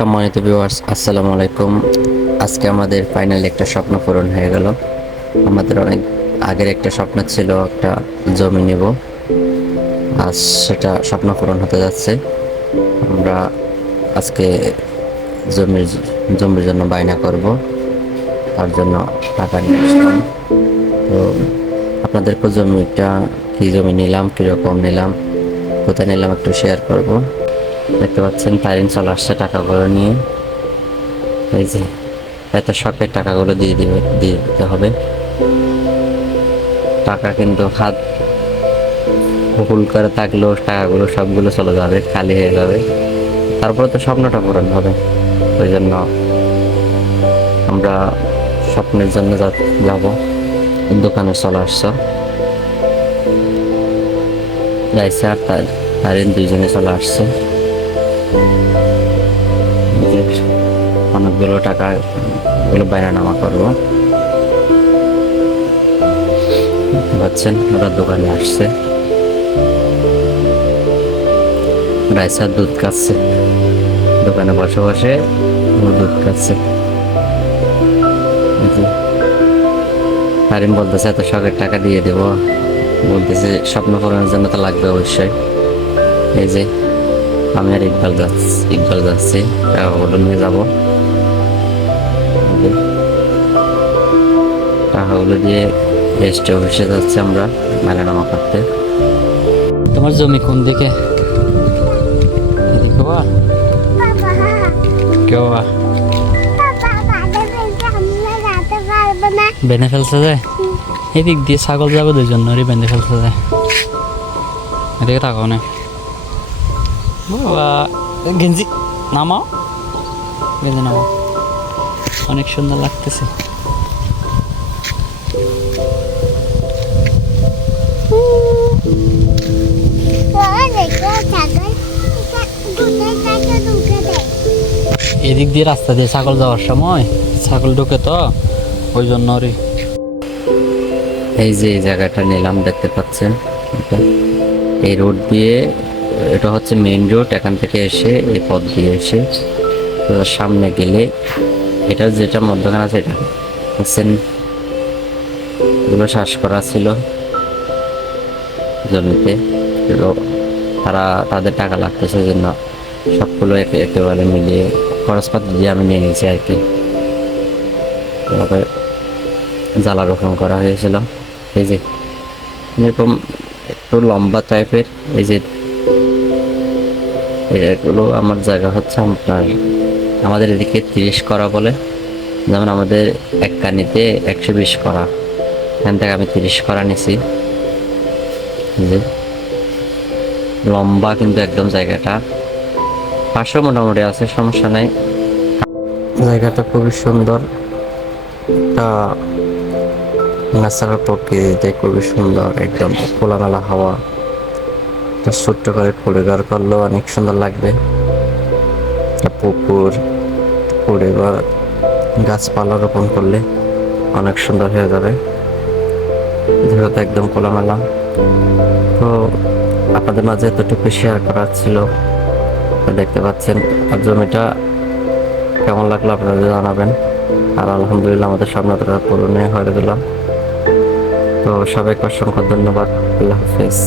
সম্মানিত ভিউয়ার্স, আসসালামু আলাইকুম। আজকে আমাদের ফাইনালি একটা স্বপ্ন পূরণ হয়ে গেল। আমাদের অনেক আগের একটা স্বপ্ন ছিল, একটা জমি নেব। আজ সেটা স্বপ্ন পূরণ হতে যাচ্ছে। আমরা আজকে জমির জমির জন্য বায়না করব, তার জন্য টাকা নিয়ে আসলাম। তো আপনাদেরকে জমিটা কি জমি নিলাম, কীরকম নিলাম, কোথায় নিলাম একটু শেয়ার করব। দেখতে পাচ্ছেন তারিন চলে আসছে টাকাগুলো নিয়ে। এই যে এত শখের টাকাগুলো দিয়ে দিতে হবে। টাকা কিন্তু হাত ফুল করে থাকলেও টাকাগুলো সবগুলো চলে যাবে, খালি হয়ে যাবে। তারপরে তো স্বপ্নটা পূরণ হবে। ওই জন্য আমরা স্বপ্নের জন্য যাব। দোকানে চলে আসছো যাইছে, আর তারিন দুইজনে চলে আসছে। অনেকগুলো টাকা গুলো বাইরে নামা করবো। পাচ্ছেন ওরা দোকানে আসছে, রাইসার দুধ খাচ্ছে, দোকানে বসে বসে ও দুধ খাচ্ছে। তারিম বলতেছে এত শখের টাকা দিয়ে দেবো, বলতেছে স্বপ্ন পূরণের জন্য তো লাগবে অবশ্যই। এই যে আমি আর ইকবাল যাচ্ছি টাকাগুলো নিয়ে যাবো। টাকাগুলো দিয়ে রেজিস্ট্রি অফিসে যাচ্ছি আমরা মেলানামা করতে। তোমার জমি কোন দিকে? এদিকে বা কেউ বেঁধে ফেলছে যায়, এদিক দিয়ে ছাগল যাবে দুজন বেঁধে ফেলছে যায়। এদিকে তাকাও না বাবা, গেঞ্জি নামাও, গেঞ্জি নামাও, অনেক সুন্দর লাগতেছে। এদিক দিয়ে রাস্তা দিয়ে ছাগল যাওয়ার সময় ছাগল ঢুকে তো, ওই জন্য। এই যে এই জায়গাটা নিলাম, দেখতে পাচ্ছেন এই রোড দিয়ে, এটা হচ্ছে মেইন রোড। এখান থেকে এসে এই পথ দিয়ে এসে সামনে গেলে এটা যেটা মধ্যখানে আছে, এটা বুঝছেন, এগুলো শ্বাস করা ছিল জমিতে। তারা তাদের টাকা লাগতেছে জন্য সবগুলো একেবারে মিলিয়ে খরচপাতি দিয়ে আমি নিয়ে নিয়েছি আর কি। এভাবে জ্বালা রোপণ করা হয়েছিল। এই যে এরকম একটু লম্বা টাইপের, এই যে এগুলো আমার জায়গা হচ্ছে আপনার, আমাদের এদিকে 30 করা বলে। যেমন আমাদের এক কানিতে 120 করা, এখান থেকে আমি 30 করা নিছি। যে লম্বা কিন্তু একদম জায়গাটা, 500 মোটামুটি আছে, সমস্যা নাই। জায়গাটা খুবই সুন্দর, ন্যাচারাল প্রকৃতিতে খুবই সুন্দর, একদম খোলামেলা হাওয়া। ছোট্ট করে পরিবার করলেও অনেক সুন্দর লাগবে। পুকুর পড়ে বা গাছপালা রোপণ করলে অনেক সুন্দর হয়ে যাবে। যেহেতু একদম খোলামেলা, তো আপনাদের মাঝে এতটুকু শেয়ার করার ছিল। দেখতে পাচ্ছেন আর জমিটা কেমন লাগলো আপনারা জানাবেন। আর আলহামদুলিল্লাহ আমাদের স্বপ্নটা পূরণে হয়ে গেল। তো সবাইকে অসংখ্য ধন্যবাদ। আল্লাহ হাফেজ।